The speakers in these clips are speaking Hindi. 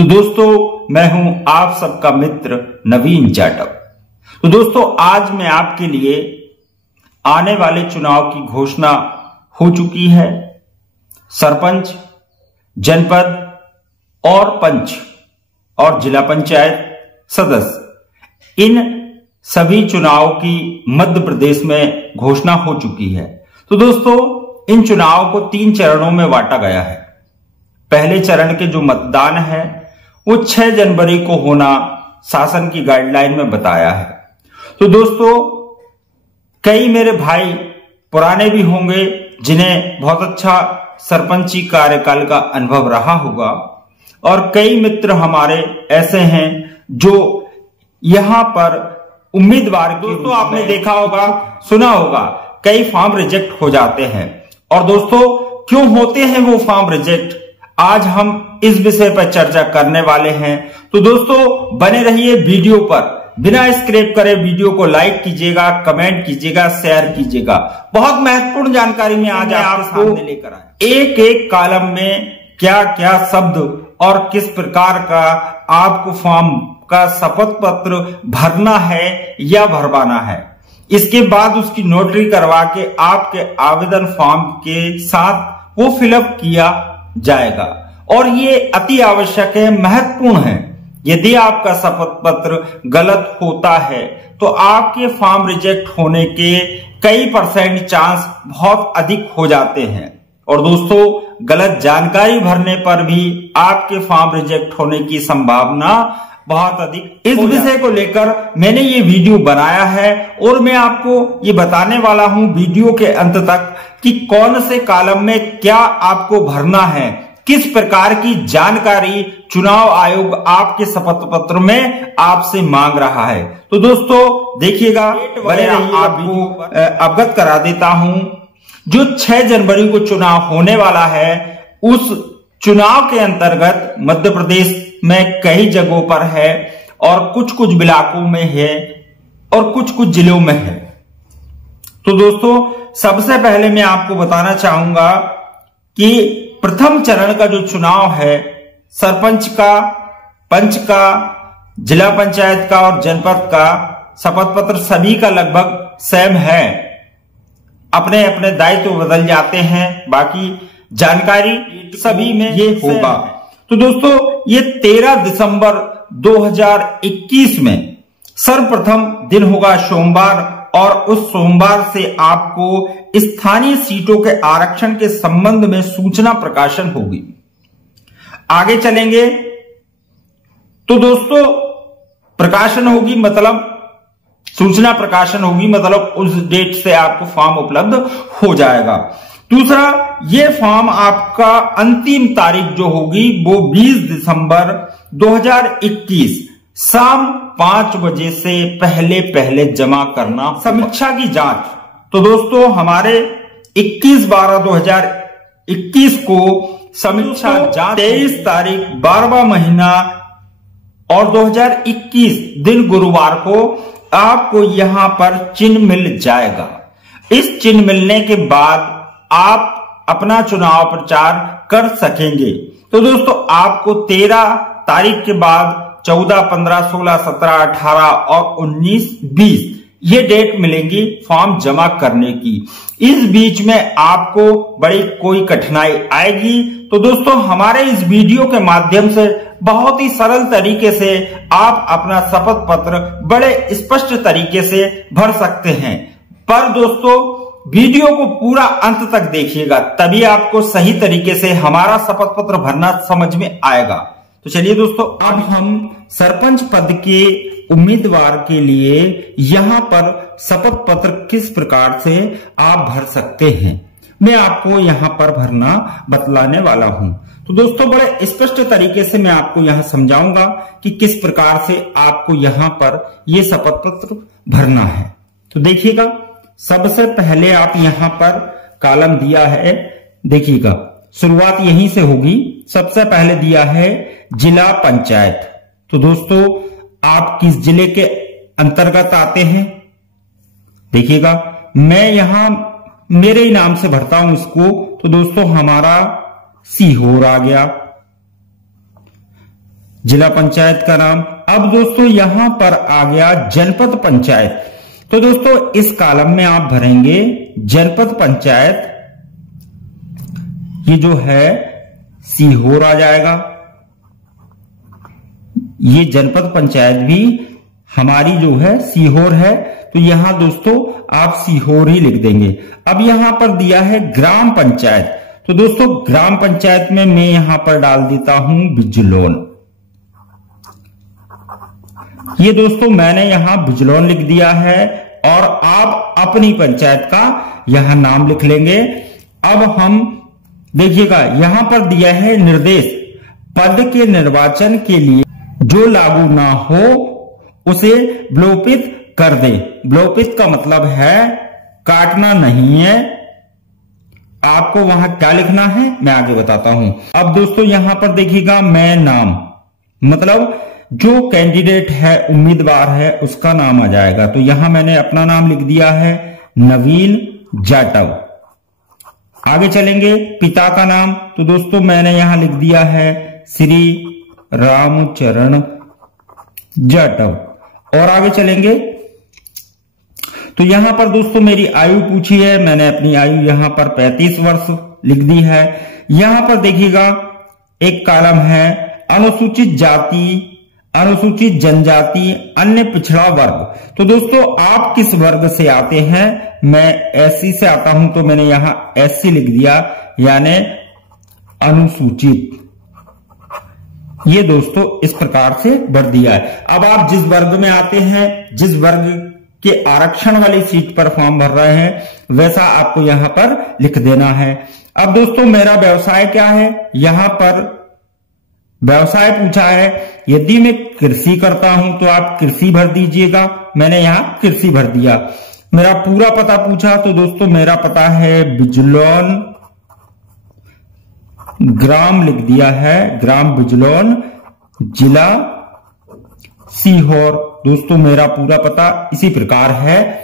तो दोस्तों, मैं हूं आप सबका मित्र नवीन जाटव। तो दोस्तों, आज मैं आपके लिए आने वाले चुनाव की घोषणा हो चुकी है। सरपंच, जनपद और पंच और जिला पंचायत सदस्य, इन सभी चुनाव की मध्य प्रदेश में घोषणा हो चुकी है। तो दोस्तों, इन चुनाव को 3 चरणों में बांटा गया है। पहले चरण के जो मतदान है वो 6 जनवरी को होना शासन की गाइडलाइन में बताया है। तो दोस्तों, कई मेरे भाई पुराने भी होंगे जिन्हें बहुत अच्छा सरपंची कार्यकाल का अनुभव रहा होगा, और कई मित्र हमारे ऐसे हैं जो यहां पर उम्मीदवार की दोस्तों आपने देखा होगा, सुना होगा, कई फॉर्म रिजेक्ट हो जाते हैं। और दोस्तों, क्यों होते हैं वो फॉर्म रिजेक्ट, आज हम इस विषय पर चर्चा करने वाले हैं। तो दोस्तों, बने रहिए वीडियो पर, बिना स्क्रैप करे वीडियो को लाइक कीजिएगा, कमेंट कीजिएगा, शेयर कीजिएगा। बहुत महत्वपूर्ण जानकारी में आज आपको सामने लेकर आए। एक एक कॉलम में क्या क्या शब्द और किस प्रकार का आपको फॉर्म का शपथ पत्र भरना है या भरवाना है, इसके बाद उसकी नोटरी करवा के आपके आवेदन फॉर्म के साथ वो फिलअप किया जाएगा। और ये अति आवश्यक है, महत्वपूर्ण है। यदि आपका शपथ पत्र गलत होता है तो आपके फॉर्म रिजेक्ट होने के कई % चांस बहुत अधिक हो जाते हैं। और दोस्तों, गलत जानकारी भरने पर भी आपके फॉर्म रिजेक्ट होने की संभावना बहुत अधिक। इस विषय को लेकर मैंने ये वीडियो बनाया है और मैं आपको ये बताने वाला हूं वीडियो के अंत तक कि कौन से कॉलम में क्या आपको भरना है, किस प्रकार की जानकारी चुनाव आयोग आपके शपथ पत्र में आपसे मांग रहा है। तो दोस्तों देखिएगा, आपको अवगत करा देता हूं। जो 6 जनवरी को चुनाव होने वाला है, उस चुनाव के अंतर्गत मध्य प्रदेश में कई जगहों पर है और कुछ कुछ इलाकों में है और कुछ कुछ जिलों में है। तो दोस्तों, सबसे पहले मैं आपको बताना चाहूंगा कि प्रथम चरण का जो चुनाव है, सरपंच का, पंच का, जिला पंचायत का और जनपद का शपथ पत्र सभी का लगभग सेम है। अपने अपने दायित्व बदल जाते हैं, बाकी जानकारी सभी में ये होगा। तो दोस्तों, ये 13 दिसंबर 2021 में सर्वप्रथम दिन होगा सोमवार, और उस सोमवार से आपको स्थानीय सीटों के आरक्षण के संबंध में सूचना प्रकाशन होगी। आगे चलेंगे तो दोस्तों, प्रकाशन होगी मतलब सूचना प्रकाशन होगी, मतलब उस डेट से आपको फॉर्म उपलब्ध हो जाएगा। दूसरा, ये फॉर्म आपका अंतिम तारीख जो होगी वो 20 दिसंबर 2021 शाम 5 बजे से पहले पहले जमा करना। समीक्षा की जांच, तो दोस्तों हमारे 21/12/2021 को समीक्षा जांच 23 तारीख 12वां महीना और 2021 दिन गुरुवार को आपको यहां पर चिन्ह मिल जाएगा। इस चिन्ह मिलने के बाद आप अपना चुनाव प्रचार कर सकेंगे। तो दोस्तों, आपको 13 तारीख के बाद 14, 15, 16, 17, 18 और 19, 20 ये डेट मिलेंगी फॉर्म जमा करने की। इस बीच में आपको बड़ी कोई कठिनाई आएगी तो दोस्तों, हमारे इस वीडियो के माध्यम से बहुत ही सरल तरीके से आप अपना शपथ पत्र बड़े स्पष्ट तरीके से भर सकते हैं। पर दोस्तों, वीडियो को पूरा अंत तक देखिएगा, तभी आपको सही तरीके से हमारा शपथ पत्र भरना समझ में आएगा। तो चलिए दोस्तों, अब हम सरपंच पद के उम्मीदवार के लिए यहां पर शपथ पत्र किस प्रकार से आप भर सकते हैं, मैं आपको यहां पर भरना बतलाने वाला हूं। तो दोस्तों, बड़े स्पष्ट तरीके से मैं आपको यहां समझाऊंगा कि किस प्रकार से आपको यहां पर यह शपथ पत्र भरना है। तो देखिएगा, सबसे पहले आप यहां पर कॉलम दिया है, देखिएगा शुरुआत यहीं से होगी। सबसे पहले दिया है जिला पंचायत। तो दोस्तों, आप किस जिले के अंतर्गत आते हैं, देखिएगा मैं यहां मेरे ही नाम से भरता हूं इसको। तो दोस्तों, हमारा सीहोर आ गया। जिला पंचायत का नाम। अब दोस्तों यहां पर आ गया जनपद पंचायत। तो दोस्तों इस कॉलम में आप भरेंगे जनपद पंचायत, ये जो है सीहोर आ जाएगा। ये जनपद पंचायत भी हमारी जो है सीहोर है, तो यहां दोस्तों आप सीहोर ही लिख देंगे। अब यहां पर दिया है ग्राम पंचायत, तो दोस्तों ग्राम पंचायत में मैं यहां पर डाल देता हूं बिजलौन। ये दोस्तों मैंने यहां बिजलौन लिख दिया है और आप अपनी पंचायत का यहां नाम लिख लेंगे। अब हम देखिएगा यहां पर दिया है निर्देश, पद के निर्वाचन के लिए जो लागू ना हो उसे विलोपित कर दे। विलोपित का मतलब है काटना नहीं है। आपको वहां क्या लिखना है मैं आगे बताता हूं। अब दोस्तों यहां पर देखिएगा मैं नाम, मतलब जो कैंडिडेट है, उम्मीदवार है, उसका नाम आ जाएगा। तो यहां मैंने अपना नाम लिख दिया है नवीन जाटव। आगे चलेंगे पिता का नाम, तो दोस्तों मैंने यहां लिख दिया है श्री रामचरण जाटव। और आगे चलेंगे तो यहां पर दोस्तों मेरी आयु पूछी है, मैंने अपनी आयु यहां पर 35 वर्ष लिख दी है। यहां पर देखिएगा एक कॉलम है अनुसूचित जाति, अनुसूचित जनजाति, अन्य पिछड़ा वर्ग। तो दोस्तों आप किस वर्ग से आते हैं? मैं एससी से आता हूं, तो मैंने यहां एससी लिख दिया, यानी अनुसूचित। ये दोस्तों इस प्रकार से भर दिया है। अब आप जिस वर्ग में आते हैं, जिस वर्ग के आरक्षण वाली सीट पर फॉर्म भर रहे हैं, वैसा आपको यहां पर लिख देना है। अब दोस्तों मेरा व्यवसाय क्या है? यहां पर व्यवसाय पूछा है, यदि मैं कृषि करता हूं तो आप कृषि भर दीजिएगा, मैंने यहां कृषि भर दिया। मेरा पूरा पता पूछा, तो दोस्तों मेरा पता है बिजलौन, ग्राम लिख दिया है, ग्राम बिजलौन, जिला सीहोर। दोस्तों मेरा पूरा पता इसी प्रकार है,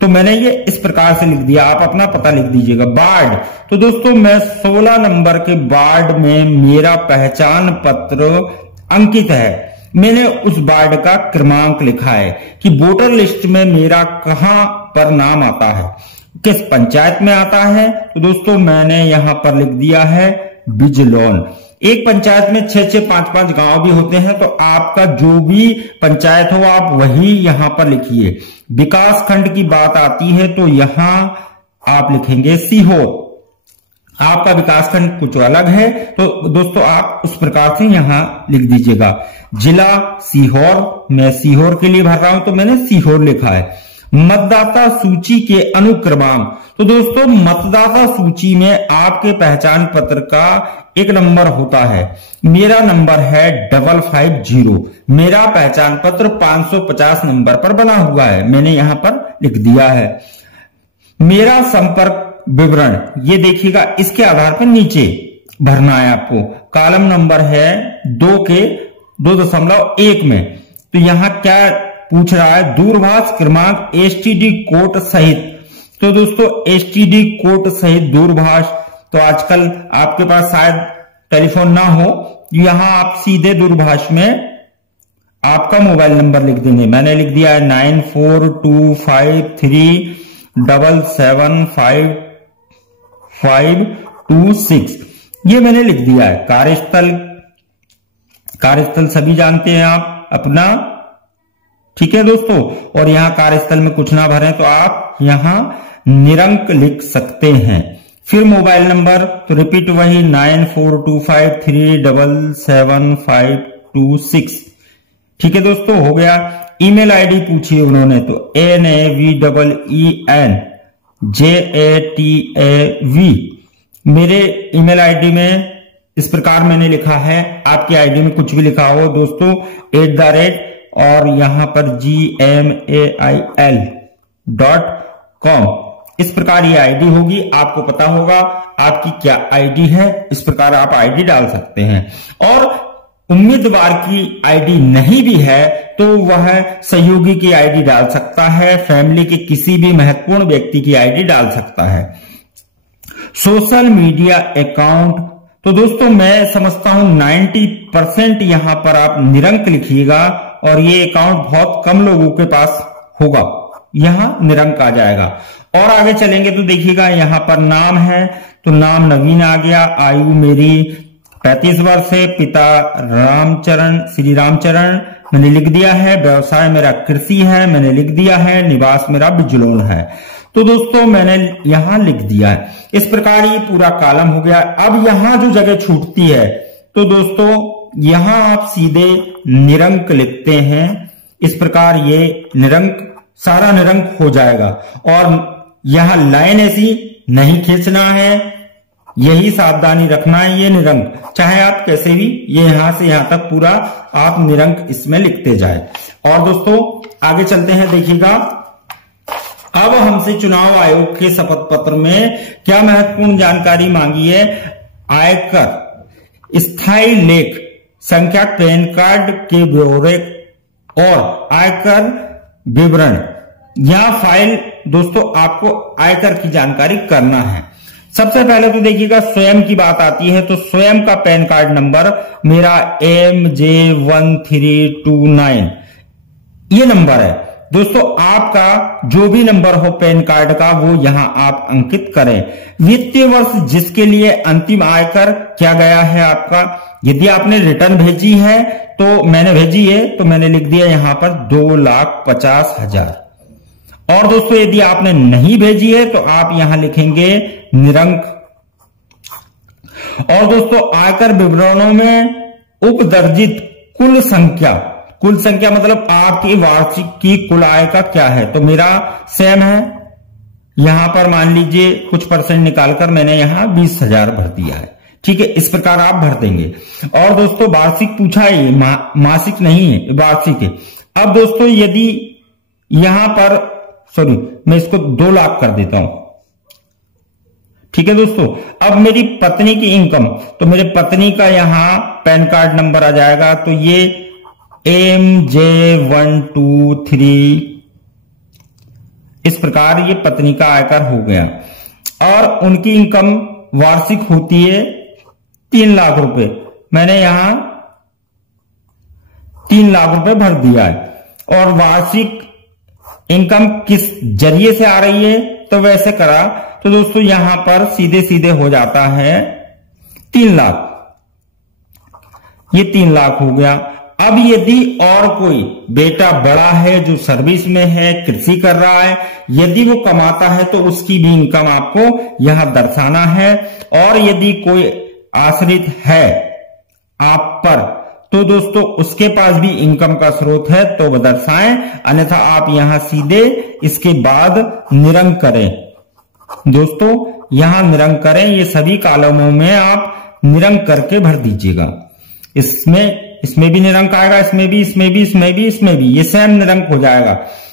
तो मैंने ये इस प्रकार से लिख दिया। आप अपना पता लिख दीजिएगा। वार्ड, तो दोस्तों मैं 16 नंबर के वार्ड में मेरा पहचान पत्र अंकित है। मैंने उस वार्ड का क्रमांक लिखा है कि वोटर लिस्ट में मेरा कहां पर नाम आता है, किस पंचायत में आता है। तो दोस्तों मैंने यहां पर लिख दिया है बिजलौन। एक पंचायत में 6-6, 5-5 गांव भी होते हैं, तो आपका जो भी पंचायत हो आप वही यहां पर लिखिए। विकास खंड की बात आती है तो यहां आप लिखेंगे सीहोर। आपका विकास खंड कुछ अलग है, तो दोस्तों आप उस प्रकार से यहां लिख दीजिएगा। जिला सीहोर, मैं सीहोर के लिए भर रहा हूं, तो मैंने सीहोर लिखा है। मतदाता सूची के अनुक्रमांक, तो दोस्तों मतदाता सूची में आपके पहचान पत्र का एक नंबर होता है। मेरा नंबर है 550। मेरा पहचान पत्र 550 नंबर पर बना हुआ है, मैंने यहां पर लिख दिया है। मेरा संपर्क विवरण, ये देखिएगा इसके आधार पर नीचे भरना है आपको। कॉलम नंबर है 2.1 में, तो यहां क्या पूछ रहा है? दूरभाष क्रमांक एसटीडी कोड सहित। तो दोस्तों एसटीडी कोड सहित दूरभाष, तो आजकल आपके पास शायद टेलीफोन ना हो, यहां आप सीधे दूरभाष में आपका मोबाइल नंबर लिख देंगे। मैंने लिख दिया है 9425375526। ये मैंने लिख दिया है। कार्यस्थल सभी जानते हैं आप अपना, ठीक है दोस्तों। और यहां कार्यस्थल में कुछ ना भरें तो आप यहां निरंक लिख सकते हैं। फिर मोबाइल नंबर, तो रिपीट वही 9425377526। ठीक है दोस्तों, हो गया। ईमेल आईडी पूछी उन्होंने, तो NAVENJATAV। मेरे ईमेल आईडी में इस प्रकार मैंने लिखा है, आपकी आईडी में कुछ भी लिखा हो दोस्तों, @ और यहां पर gmail.com। इस प्रकार ये आईडी होगी, आपको पता होगा आपकी क्या आईडी है, इस प्रकार आप आईडी डाल सकते हैं। और उम्मीदवार की आईडी नहीं भी है तो वह सहयोगी की आईडी डाल सकता है, फैमिली के किसी भी महत्वपूर्ण व्यक्ति की आईडी डाल सकता है। सोशल मीडिया अकाउंट, तो दोस्तों मैं समझता हूं 90% यहां पर आप निरंक लिखिएगा और ये अकाउंट बहुत कम लोगों के पास होगा, यहां निरंक आ जाएगा। और आगे चलेंगे तो देखिएगा यहां पर नाम है, तो नाम नवीन आ गया, आयु मेरी 35 वर्ष है, पिता रामचरण श्री रामचरण मैंने लिख दिया है, व्यवसाय मेरा कृषि है मैंने लिख दिया है, निवास मेरा बिजलोन है। तो दोस्तों मैंने यहां लिख दिया है। इस प्रकार ये पूरा कॉलम हो गया। अब यहां जो जगह छूटती है तो दोस्तों यहां आप सीधे निरंक लिखते हैं। इस प्रकार ये निरंक सारा निरंक हो जाएगा और यहां लाइन ऐसी नहीं खींचना है, यही सावधानी रखना है। ये निरंक चाहे आप कैसे भी ये यहां से यहां तक पूरा आप निरंक इसमें लिखते जाए। और दोस्तों आगे चलते हैं, देखिएगा अब हमसे चुनाव आयोग के शपथ पत्र में क्या महत्वपूर्ण जानकारी मांगी है। आयकर, स्थायी लेख संख्या, पैन कार्ड के ब्यौरे और आयकर विवरण या फाइल। दोस्तों आपको आयकर की जानकारी करना है। सबसे पहले तो देखिएगा स्वयं की बात आती है, तो स्वयं का पैन कार्ड नंबर मेरा MJ1329 ये नंबर है। दोस्तों आपका जो भी नंबर हो पैन कार्ड का वो यहां आप अंकित करें। वित्तीय वर्ष जिसके लिए अंतिम आयकर क्या गया है आपका, यदि आपने रिटर्न भेजी है तो मैंने भेजी है तो मैंने लिख दिया यहां पर 2,50,000। और दोस्तों यदि आपने नहीं भेजी है तो आप यहां लिखेंगे निरंक। और दोस्तों आयकर विवरणों में उपदर्जित कुल संख्या मतलब आपकी वार्षिक की कुल आय का क्या है, तो मेरा सेम है। यहां पर मान लीजिए कुछ परसेंट निकालकर मैंने यहां 20,000 भर दिया है। ठीक है, इस प्रकार आप भर देंगे। और दोस्तों वार्षिक पूछा है, मासिक नहीं है, वार्षिक है। अब दोस्तों यदि यहां पर मैं इसको 2 लाख कर देता हूं। ठीक है दोस्तों, अब मेरी पत्नी की इनकम, तो मेरे पत्नी का यहां पैन कार्ड नंबर आ जाएगा, तो ये MJ123 इस प्रकार ये पत्नी का आयकर हो गया। और उनकी इनकम वार्षिक होती है 3 लाख रुपए, मैंने यहां 3 लाख रुपए भर दिया है। और वार्षिक इनकम किस जरिए से आ रही है, तो वैसे करा तो दोस्तों यहां पर सीधे सीधे हो जाता है 3 लाख, ये 3 लाख हो गया। अब यदि और कोई बेटा बड़ा है जो सर्विस में है, कृषि कर रहा है, यदि वो कमाता है तो उसकी भी इनकम आपको यहां दर्शाना है। और यदि कोई आश्रित है आप पर तो दोस्तों उसके पास भी इनकम का स्रोत है तो वह दर्शाएं, अन्यथा आप यहां सीधे इसके बाद निरंक करें। दोस्तों यहां निरंक करें, ये सभी कॉलमों में आप निरंक करके भर दीजिएगा। इसमें भी निरंक आएगा, इसमें भी, ये सेम निरंक हो जाएगा।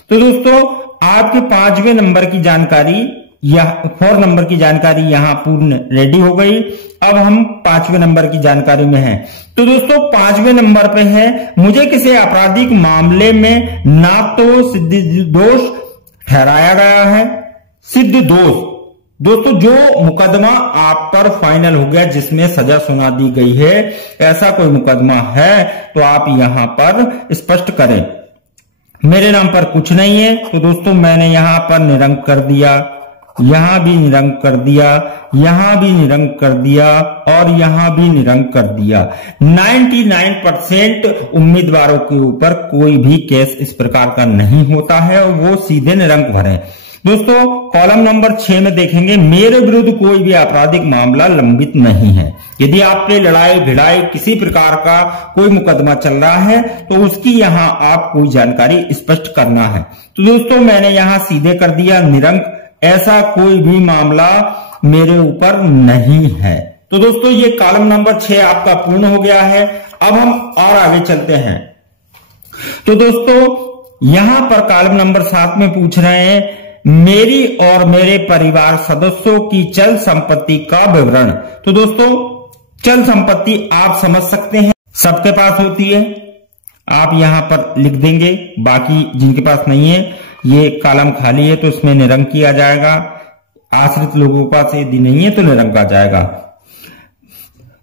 तो दोस्तों आपके 5वें नंबर की जानकारी या 4 नंबर की जानकारी यहां पूर्ण रेडी हो गई। अब हम 5वें नंबर की जानकारी में हैं। तो दोस्तों 5वें नंबर पे है, मुझे किसी आपराधिक मामले में ना तो सिद्ध दोष ठहराया गया है, सिद्ध दोष दोस्तों जो मुकदमा आप पर फाइनल हो गया, जिसमें सजा सुना दी गई है, ऐसा कोई मुकदमा है तो आप यहां पर स्पष्ट करें। मेरे नाम पर कुछ नहीं है तो दोस्तों मैंने यहां पर निरंक कर दिया, यहां भी निरंक कर दिया, यहां भी निरंक कर दिया और यहां भी निरंक कर दिया। 99% उम्मीदवारों के ऊपर कोई भी केस इस प्रकार का नहीं होता है और वो सीधे निरंक भरें। दोस्तों कॉलम नंबर 6 में देखेंगे, मेरे विरुद्ध कोई भी आपराधिक मामला लंबित नहीं है। यदि आप पे लड़ाई भिड़ाई किसी प्रकार का कोई मुकदमा चल रहा है तो उसकी यहां आप कोई जानकारी स्पष्ट करना है। तो दोस्तों मैंने यहां सीधे कर दिया निरंक, ऐसा कोई भी मामला मेरे ऊपर नहीं है। तो दोस्तों ये कॉलम नंबर 6 आपका पूर्ण हो गया है। अब हम और आगे चलते हैं। तो दोस्तों यहां पर कॉलम नंबर 7 में पूछ रहे हैं, मेरी और मेरे परिवार सदस्यों की चल संपत्ति का विवरण। तो दोस्तों चल संपत्ति आप समझ सकते हैं सबके पास होती है, आप यहां पर लिख देंगे। बाकी जिनके पास नहीं है, ये कॉलम खाली है तो इसमें निरंक किया जाएगा। आश्रित लोगों के पास यदि नहीं है तो निरंक आ जाएगा।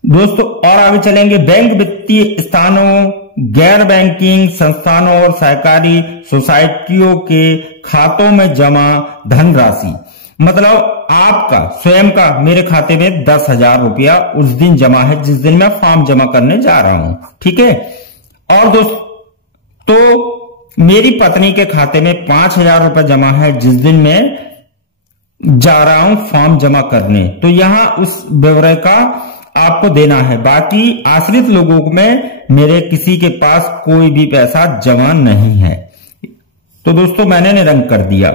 दोस्तों और आगे चलेंगे। बैंक वित्तीय स्थानों, गैर बैंकिंग संस्थानों और सहकारी सोसाइटियों के खातों में जमा धनराशि, मतलब आपका स्वयं का मेरे खाते में 10,000 रुपया उस दिन जमा है जिस दिन मैं फॉर्म जमा करने जा रहा हूं। ठीक है। और दोस्तों तो मेरी पत्नी के खाते में 5,000 रुपया जमा है जिस दिन मैं जा रहा हूं फॉर्म जमा करने। तो यहां उस ब्यौरे का आपको देना है। बाकी आश्रित लोगों में मेरे किसी के पास कोई भी पैसा जमा नहीं है। तो दोस्तों मैंने निरंक कर दिया।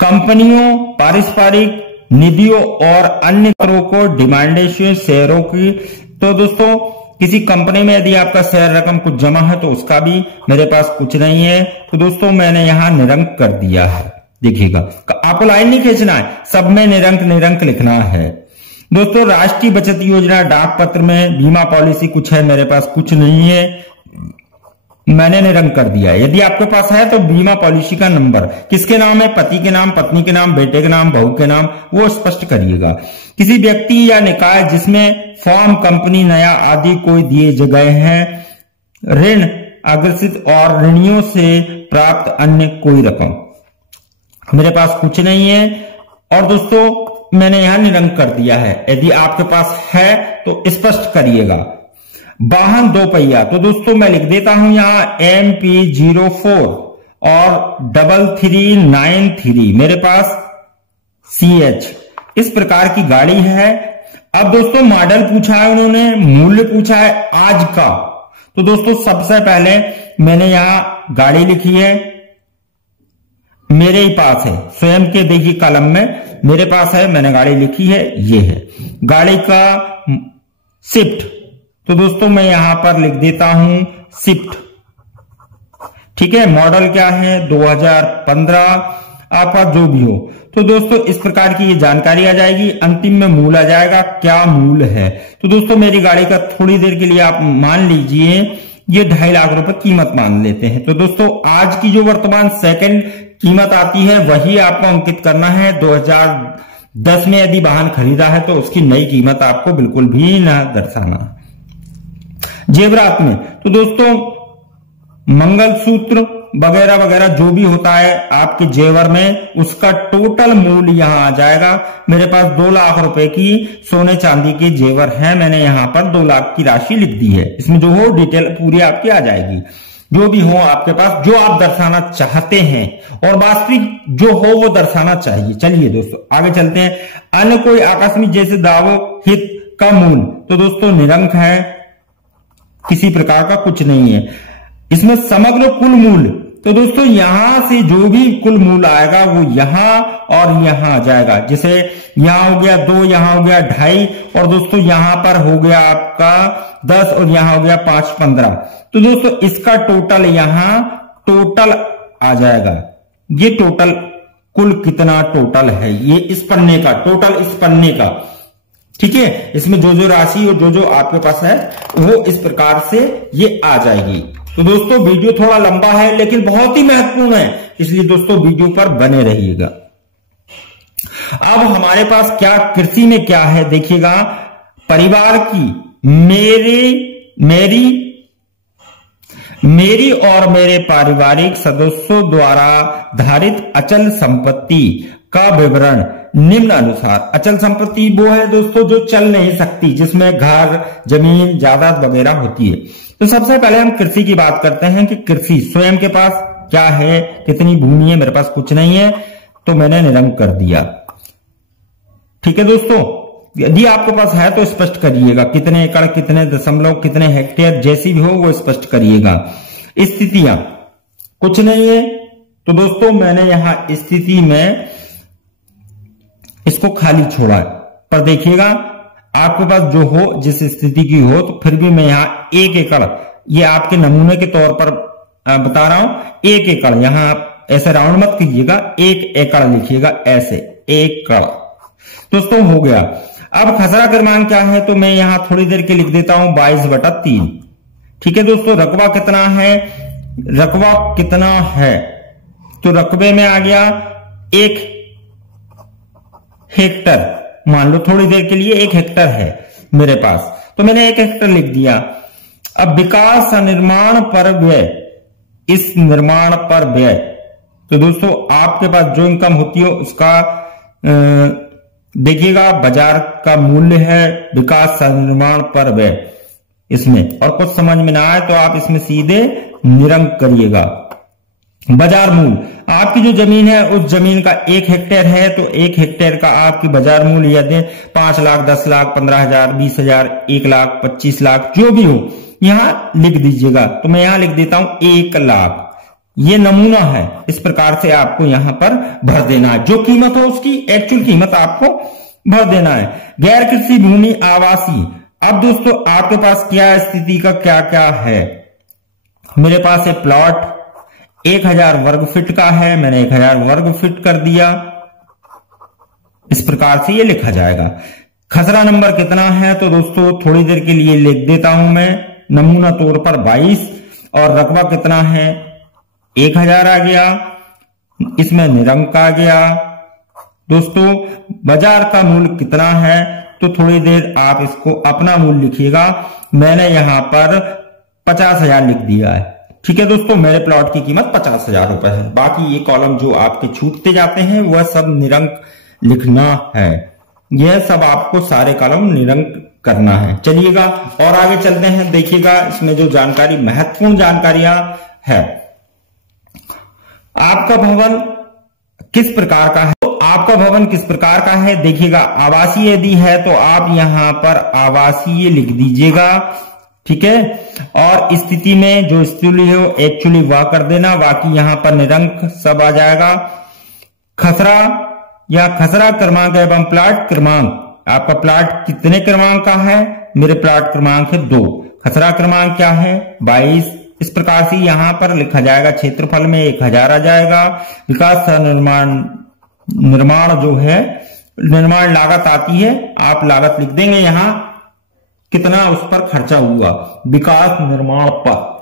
कंपनियों, पारस्परिक निधियों और अन्य करों को डिमांडेशन शेयरों की, तो दोस्तों किसी कंपनी में यदि आपका शेयर रकम कुछ जमा है तो उसका भी मेरे पास कुछ नहीं है। तो दोस्तों मैंने यहां निरंक कर दिया है। देखिएगा आपको लाइन नहीं खींचना है, सब में निरंक निरंक लिखना है। दोस्तों राष्ट्रीय बचत योजना, डाक पत्र में बीमा पॉलिसी कुछ है, मेरे पास कुछ नहीं है, मैंने निरंक कर दिया। यदि आपके पास है तो बीमा पॉलिसी का नंबर किसके नाम है, पति के नाम, पत्नी के नाम, बेटे के नाम, बहू के नाम, वो स्पष्ट करिएगा। किसी व्यक्ति या निकाय जिसमें फॉर्म, कंपनी, नया आदि कोई दिए गए हैं, ऋण अग्रसित और ऋणियों से प्राप्त अन्य कोई रकम, मेरे पास कुछ नहीं है। और दोस्तों मैंने यहां निरंक कर दिया है। यदि आपके पास है तो स्पष्ट करिएगा। वाहन 2 पहिया, तो दोस्तों मैं लिख देता हूं यहां MP04 और 3393, मेरे पास CH, इस प्रकार की गाड़ी है। अब दोस्तों मॉडल पूछा है उन्होंने, मूल्य पूछा है आज का। तो दोस्तों सबसे पहले मैंने यहां गाड़ी लिखी है, मेरे ही पास है, स्वयं के देखिए कलम में मेरे पास है, मैंने गाड़ी लिखी है, ये है गाड़ी का शिफ्ट। तो दोस्तों मैं यहां पर लिख देता हूं शिफ्ट। ठीक है। मॉडल क्या है, 2015, आपका जो भी हो। तो दोस्तों इस प्रकार की ये जानकारी आ जाएगी। अंतिम में मूल आ जाएगा, क्या मूल है। तो दोस्तों मेरी गाड़ी का थोड़ी देर के लिए आप मान लीजिए ये 2.5 लाख रुपए कीमत मान लेते हैं। तो दोस्तों आज की जो वर्तमान सेकंड कीमत आती है वही आपको अंकित करना है। 2010 में यदि वाहन खरीदा है तो उसकी नई कीमत आपको बिल्कुल भी ना दर्शाना। जेवरात में तो दोस्तों मंगलसूत्र वगैरह वगैरह जो भी होता है आपके जेवर में, उसका टोटल मूल्य यहां आ जाएगा। मेरे पास 2 लाख रुपए की सोने चांदी के जेवर हैं, मैंने यहां पर 2 लाख की राशि लिख दी है। इसमें जो हो डिटेल पूरी आपकी आ जाएगी। जो भी हो आपके पास, जो आप दर्शाना चाहते हैं और वास्तविक जो हो वो दर्शाना चाहिए। चलिए दोस्तों आगे चलते हैं। अन्य कोई आकस्मिक जैसे दावों हित का मूल्य, तो दोस्तों निरंक है, किसी प्रकार का कुछ नहीं है। इसमें समग्र कुल मूल्य, तो दोस्तों यहां से जो भी कुल मूल्य आएगा वो यहां और यहां आ जाएगा। जैसे यहां हो गया 2, यहां हो गया 2.5, और दोस्तों यहां पर हो गया आपका 10 और यहां हो गया 5, 15। तो दोस्तों इसका टोटल यहां टोटल आ जाएगा। ये टोटल कुल कितना टोटल है, ये इस पन्ने का टोटल, इस पन्ने का। ठीक है। इसमें जो जो राशि और जो जो आपके पास है वो इस प्रकार से ये आ जाएगी। तो दोस्तों वीडियो थोड़ा लंबा है लेकिन बहुत ही महत्वपूर्ण है, इसलिए दोस्तों वीडियो पर बने रहिएगा। अब हमारे पास क्या कृषि में क्या है देखिएगा। परिवार की मेरी और मेरे पारिवारिक सदस्यों द्वारा धारित अचल संपत्ति का विवरण निम्न अनुसार। अचल संपत्ति वो है दोस्तों जो चल नहीं सकती, जिसमें घर, जमीन, जायदाद वगैरह होती है। तो सबसे पहले हम कृषि की बात करते हैं कि कृषि स्वयं के पास क्या है, कितनी भूमि है, मेरे पास कुछ नहीं है, तो मैंने निरंक कर दिया। ठीक है दोस्तों, यदि आपके पास है तो स्पष्ट करिएगा, कितने एकड़, कितने दशमलव, कितने हेक्टेयर, जैसी भी हो वो स्पष्ट करिएगा। स्थितियां कुछ नहीं है, तो दोस्तों मैंने यहां स्थिति में इसको खाली छोड़ा, पर देखिएगा आपके पास जो हो, जिस स्थिति की हो, तो फिर भी मैं यहां 1 एकड़, ये आपके नमूने के तौर पर बता रहा हूं, 1 एकड़, यहां आप ऐसे राउंड मत कीजिएगा, 1 एकड़ लिखिएगा, ऐसे 1 एकड़। दोस्तों हो गया। अब खसरा क्रमांक क्या है, तो मैं यहां थोड़ी देर के लिख देता हूं 22/3। ठीक है दोस्तों। रकबा कितना है, रकबा कितना है, तो रकबे में आ गया 1 हेक्टर, मान लो थोड़ी देर के लिए 1 हेक्टर है। मेरे पास, तो मैंने 1 हेक्टेयर लिख दिया। अब विकास निर्माण पर व्यय, इस निर्माण पर व्यय, तो दोस्तों आपके पास जो इनकम होती है उसका देखिएगा बाजार का मूल्य है विकास निर्माण पर व्यय, इसमें और कुछ समझ में ना आए तो आप इसमें सीधे निरंक करिएगा। बाजार मूल्य, आपकी जो जमीन है उस जमीन का 1 हेक्टेयर है तो 1 हेक्टेयर का आपकी बाजार मूल्य यदि 5 लाख, 10 लाख, 15,000, 20,000, 1 लाख, 25 लाख जो भी हो यहां लिख दीजिएगा। तो मैं यहां लिख देता हूं 1 लाख, ये नमूना है। इस प्रकार से आपको यहां पर भर देना है, जो कीमत हो उसकी एक्चुअल कीमत आपको भर देना है। गैर कृषि भूमि आवासीय, अब दोस्तों आपके पास क्या स्थिति का क्या क्या है। मेरे पास है प्लॉट 1000 वर्ग फीट का है, मैंने 1000 वर्ग फीट कर दिया। इस प्रकार से ये लिखा जाएगा। खसरा नंबर कितना है तो दोस्तों थोड़ी देर के लिए लिख देता हूं मैं, नमूना तौर पर 22, और रकबा कितना है 1000 आ गया, इसमें निरंक आ गया। दोस्तों बाजार का मूल्य कितना है तो थोड़ी देर आप इसको अपना मूल्य लिखिएगा। मैंने यहां पर 50,000 लिख दिया है। ठीक है दोस्तों, मेरे प्लॉट की कीमत 50,000 रुपए है। बाकी ये कॉलम जो आपके छूटते जाते हैं वह सब निरंक लिखना है। यह सब आपको सारे कॉलम निरंक करना है। चलिएगा और आगे चलते हैं। देखिएगा इसमें जो जानकारी, महत्वपूर्ण जानकारियां है। आपका भवन किस प्रकार का है, तो आपका भवन किस प्रकार का है देखिएगा। आवासीय यदि है तो आप यहां पर आवासीय लिख दीजिएगा, ठीक है। और स्थिति में जो स्थिति हो एक्चुअली वह कर देना, बाकी यहां पर निरंक सब आ जाएगा। खसरा या खसरा क्रमांक एवं प्लाट क्रमांक, आपका प्लाट कितने क्रमांक का है, मेरे प्लाट क्रमांक है 2, खसरा क्रमांक क्या है 22। इस प्रकार से यहां पर लिखा जाएगा। क्षेत्रफल में 1000 आ जाएगा। विकास निर्माण जो है निर्माण लागत आती है, आप लागत लिख देंगे यहां कितना उस पर खर्चा हुआ विकास निर्माण पर।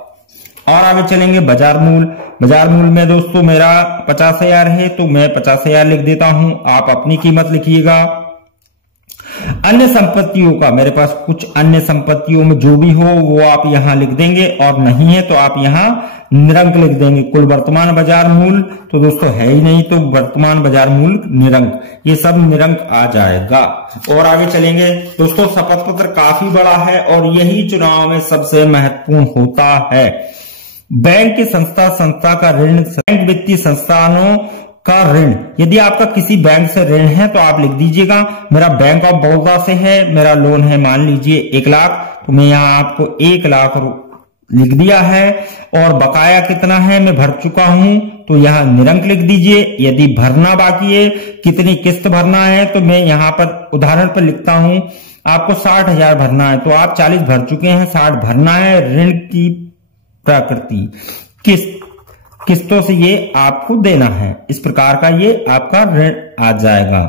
और आगे चलेंगे बाजार मूल्य। बाजार मूल्य में दोस्तों मेरा 50,000 है तो मैं 50,000 लिख देता हूं, आप अपनी कीमत लिखिएगा। अन्य संपत्तियों का, मेरे पास कुछ अन्य संपत्तियों में जो भी हो वो आप यहां लिख देंगे, और नहीं है तो आप यहां निरंक लिख देंगे। कुल वर्तमान बाजार मूल्य तो दोस्तों है ही नहीं, तो वर्तमान बाजार मूल्य निरंक, ये सब निरंक आ जाएगा। और आगे चलेंगे दोस्तों। शपथ पत्र काफी बड़ा है और यही चुनाव में सबसे महत्वपूर्ण होता है। बैंक की संस्था का ऋण, बैंक वित्तीय संस्थानों का ऋण, यदि आपका किसी बैंक से ऋण है तो आप लिख दीजिएगा। मेरा बैंक ऑफ बड़ौदा से है, मेरा लोन है मान लीजिए 1 लाख, तो मैं यहाँ आपको 1 लाख लिख दिया है। और बकाया कितना है मैं भर चुका हूं तो यहाँ निरंक लिख दीजिए। यदि भरना बाकी है, कितनी किस्त भरना है, तो मैं यहाँ पर उदाहरण पर लिखता हूं आपको 60,000 भरना है, तो आप 40 भर चुके हैं, 60 भरना है। ऋण की प्रकृति किस्तों से ये आपको देना है। इस प्रकार का ये आपका ऋण आ जाएगा।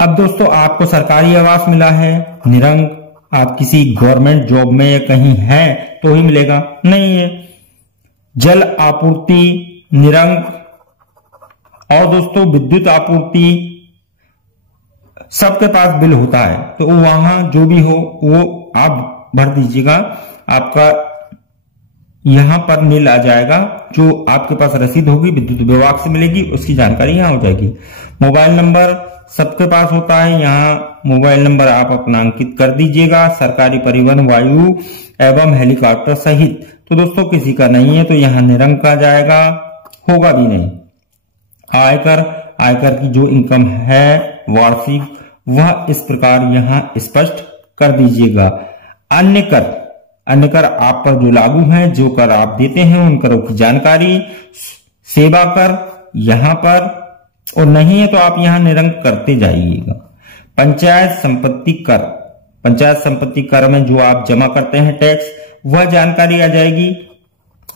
अब दोस्तों आपको सरकारी आवास मिला है, निरंक। आप किसी गवर्नमेंट जॉब में या कहीं है तो ही मिलेगा, नहीं है। जल आपूर्ति निरंक। और दोस्तों विद्युत आपूर्ति सबके पास बिल होता है तो वहां जो भी हो वो आप भर दीजिएगा। आपका यहां पर नील आ जाएगा, जो आपके पास रसीद होगी विद्युत विभाग से मिलेगी, उसकी जानकारी यहां हो जाएगी। मोबाइल नंबर सबके पास होता है, यहाँ मोबाइल नंबर आप अपना अंकित कर दीजिएगा। सरकारी परिवहन वायु एवं हेलीकॉप्टर सहित, तो दोस्तों किसी का नहीं है तो यहाँ निरंक आ जाएगा, होगा भी नहीं। आयकर की जो इनकम है वार्षिक, वह इस प्रकार यहाँ स्पष्ट कर दीजिएगा। अन्य कर आप पर जो लागू हैं, जो कर आप देते हैं उन करों की जानकारी। सेवा कर यहां पर, और नहीं है तो आप यहां निरंक करते जाइएगा। पंचायत संपत्ति कर में जो आप जमा करते हैं टैक्स, वह जानकारी आ जाएगी।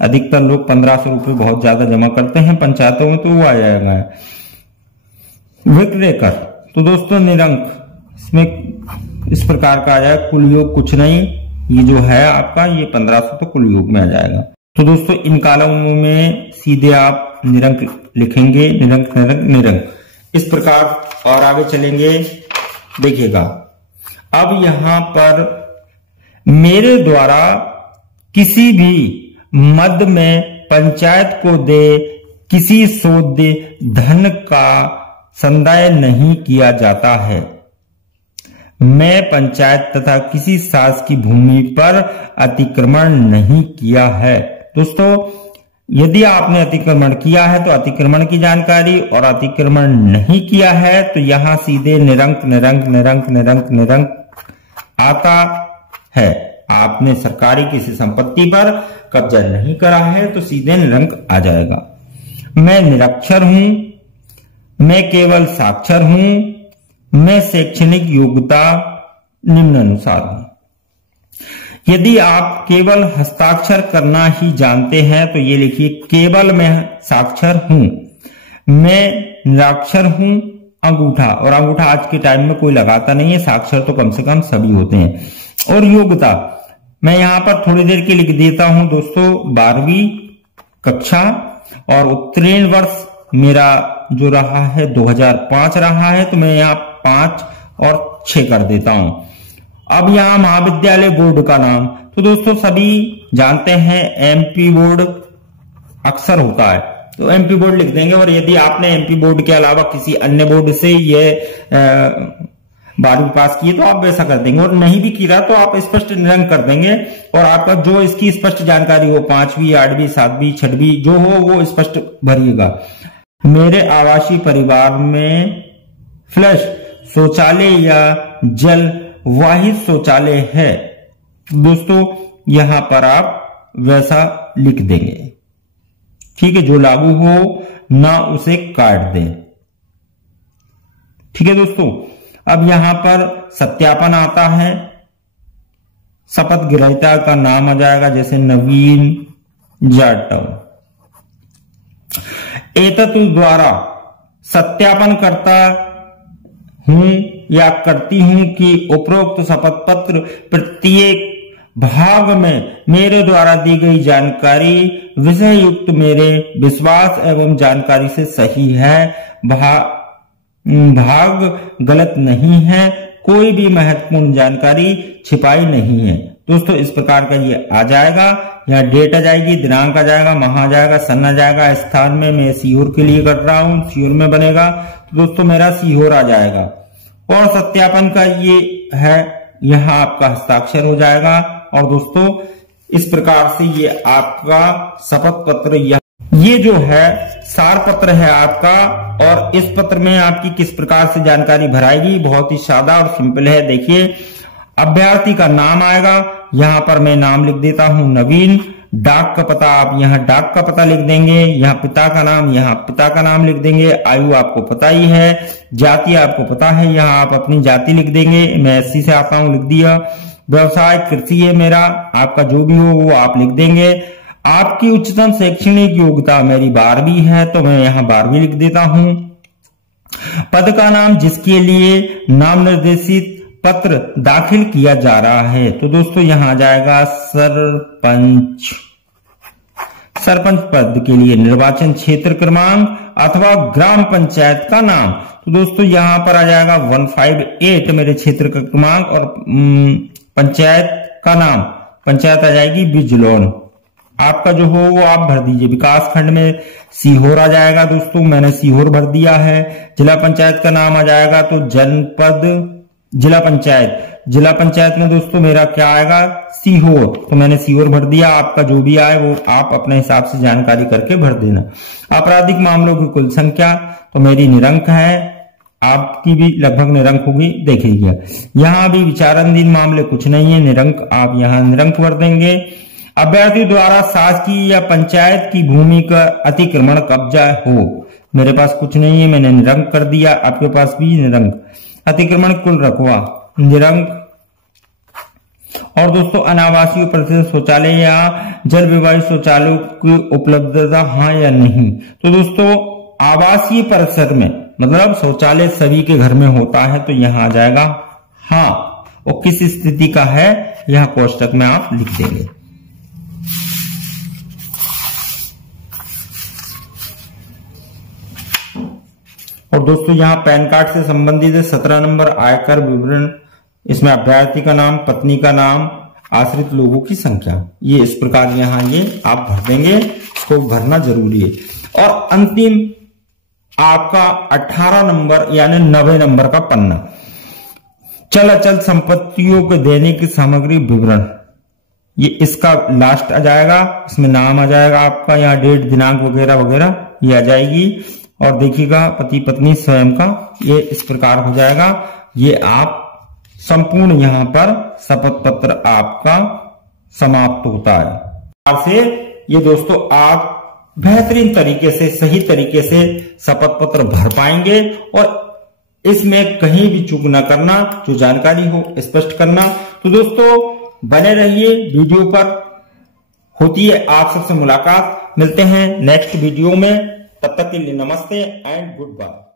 अधिकतर लोग 1500 रुपये बहुत ज्यादा जमा करते हैं पंचायतों में, तो वो आ जाएगा। विक्रय कर तो दोस्तों निरंक, इसमें इस प्रकार का आ जाएगा। कुल योग कुछ नहीं, ये जो है आपका ये 1500 तो कुल योग में आ जाएगा। तो दोस्तों इन कॉलमों में सीधे आप निरंक लिखेंगे, निरंक। इस प्रकार। और आगे चलेंगे, देखिएगा अब यहां पर मेरे द्वारा किसी भी मद में पंचायत को दे किसी शोध धन का संदाय नहीं किया जाता है। मैं पंचायत तथा किसी सास की भूमि पर अतिक्रमण नहीं किया है। दोस्तों, यदि आपने अतिक्रमण किया है तो अतिक्रमण की जानकारी, और अतिक्रमण नहीं किया है तो यहां सीधे निरंक निरंक निरंक निरंक निरंक आता है। आपने सरकारी किसी संपत्ति पर कब्जा नहीं करा है तो सीधे निरंक आ जाएगा। मैं निरक्षर हूं, मैं केवल साक्षर हूं, मैं शैक्षणिक योग्यता निम्नानुसार हूं। यदि आप केवल हस्ताक्षर करना ही जानते हैं तो ये लिखिए, केवल मैं साक्षर हूं, मैं निरक्षर हूं, अंगूठा, और अंगूठा आज के टाइम में कोई लगाता नहीं है, साक्षर तो कम से कम सभी होते हैं। और योग्यता मैं यहां पर थोड़ी देर के लिख देता हूं दोस्तों, 12वीं कक्षा, और उत्तीर्ण वर्ष मेरा जो रहा है 2005 रहा है, तो मैं यहाँ 5 और 6 कर देता हूं। अब यहाँ महाविद्यालय बोर्ड का नाम, तो दोस्तों सभी जानते हैं एमपी बोर्ड अक्सर होता है, तो एमपी बोर्ड लिख देंगे। और यदि आपने एमपी बोर्ड के अलावा किसी अन्य बोर्ड से ये 12वीं पास किए तो आप वैसा कर देंगे, और नहीं भी किया तो आप स्पष्ट निरंक कर देंगे, और आपका जो इसकी स्पष्ट जानकारी हो 5वीं 8वीं 7वीं 6वीं जो हो वो स्पष्ट भरिएगा। मेरे आवासीय परिवार में फ्लश शौचालय या जल वाहित शौचालय है। दोस्तों यहां पर आप वैसा लिख देंगे, ठीक है, जो लागू हो ना उसे काट दें, ठीक है दोस्तों। अब यहां पर सत्यापन आता है, शपथ ग्रहीता का नाम आ जाएगा, जैसे नवीन जाटव। एतत् द्वारा सत्यापन करता हूं या करती हूं कि उपरोक्त शपथ पत्र प्रत्येक भाग में मेरे द्वारा दी गई जानकारी विषय युक्त मेरे विश्वास एवं जानकारी से सही है, भाग गलत नहीं है, कोई भी महत्वपूर्ण जानकारी छिपाई नहीं है। दोस्तों इस प्रकार का ये आ जाएगा, यहाँ डेट आ जाएगी, दिनांक आ जाएगा, माह आ जाएगा, सन आ जाएगा। स्थान में मैं सीहोर के लिए कर रहा हूं, सीहोर में बनेगा, तो दोस्तों मेरा सीहोर आ जाएगा। और सत्यापन का ये है, यहाँ आपका हस्ताक्षर हो जाएगा। और दोस्तों इस प्रकार से ये आपका शपथ पत्र, ये जो है सार पत्र है आपका, और इस पत्र में आपकी किस प्रकार से जानकारी भराएगी, बहुत ही सादा और सिंपल है। देखिए, अभ्यर्थी का नाम आएगा, यहां पर मैं नाम लिख देता हूं नवीन। डाक का पता आप यहाँ डाक का पता लिख देंगे, यहाँ पिता का नाम, यहाँ पिता का नाम लिख देंगे। आयु आपको पता ही है, जाति आपको पता है, यहाँ आप अपनी जाति लिख देंगे, मैं SC से आता हूं, लिख दिया। व्यवसाय कृषि है मेरा, आपका जो भी हो वो आप लिख देंगे। आपकी उच्चतम शैक्षणिक योग्यता मेरी 12वीं है, तो मैं यहाँ 12वीं लिख देता हूं। पद का नाम जिसके लिए नाम निर्देशित पत्र दाखिल किया जा रहा है, तो दोस्तों यहां आ जाएगा सरपंच पद के लिए निर्वाचन क्षेत्र क्रमांक अथवा ग्राम पंचायत का नाम, तो दोस्तों यहां पर आ जाएगा 158 मेरे क्षेत्र का क्रमांक, और पंचायत का नाम, पंचायत आ जाएगी बिजलौन। आपका जो हो वो आप भर दीजिए। विकास खंड में सीहोर आ जाएगा, दोस्तों मैंने सीहोर भर दिया है। जिला पंचायत का नाम आ जाएगा तो जनपद जिला पंचायत में दोस्तों मेरा क्या आएगा, सीहोर, तो मैंने सीहोर भर दिया। आपका जो भी आए वो आप अपने हिसाब से जानकारी करके भर देना। आपराधिक मामलों की कुल संख्या तो मेरी निरंक है, आपकी भी लगभग निरंक होगी, देखिएगा। यहाँ भी विचाराधीन मामले कुछ नहीं है, निरंक आप यहाँ निरंक भर देंगे। अभ्यर्थी द्वारा शासकीय या पंचायत की भूमि का अतिक्रमण कब्जा हो, मेरे पास कुछ नहीं है, मैंने निरंक कर दिया। आपके पास भी निरंक। अतिक्रमण कुल रकबा निरंक। और दोस्तों अनावासीय परिसर शौचालय या जल विवाहित शौचालय की उपलब्धता हाँ या नहीं, तो दोस्तों आवासीय परिसर में मतलब शौचालय सभी के घर में होता है, तो यहां आ जाएगा हाँ, और किस स्थिति का है यह कोष्टक में आप लिख देंगे। और दोस्तों यहाँ पैन कार्ड से संबंधित 17 नंबर आयकर विवरण इसमें अभ्यर्थी का नाम, पत्नी का नाम, आश्रित लोगों की संख्या, ये इस प्रकार यहाँ ये आप भर देंगे। इसको भरना जरूरी है। और अंतिम आपका 18 नंबर यानी 90 नंबर का पन्ना, चल अचल संपत्तियों के दैनिक सामग्री विवरण, ये इसका लास्ट आ जाएगा। इसमें नाम आ जाएगा आपका, यहाँ डेट, दिनांक वगैरह वगैरह ये आ जाएगी। और देखिएगा पति पत्नी स्वयं का, ये इस प्रकार हो जाएगा। ये आप संपूर्ण यहाँ पर शपथ पत्र आपका समाप्त होता है। से ये दोस्तों आप बेहतरीन तरीके से, सही तरीके से शपथ पत्र भर पाएंगे और इसमें कहीं भी चूक न करना, जो जानकारी हो स्पष्ट करना। तो दोस्तों बने रहिए वीडियो पर, होती है आप सबसे मुलाकात। मिलते हैं नेक्स्ट वीडियो में, तब तक के लिए नमस्ते एंड गुड बाय।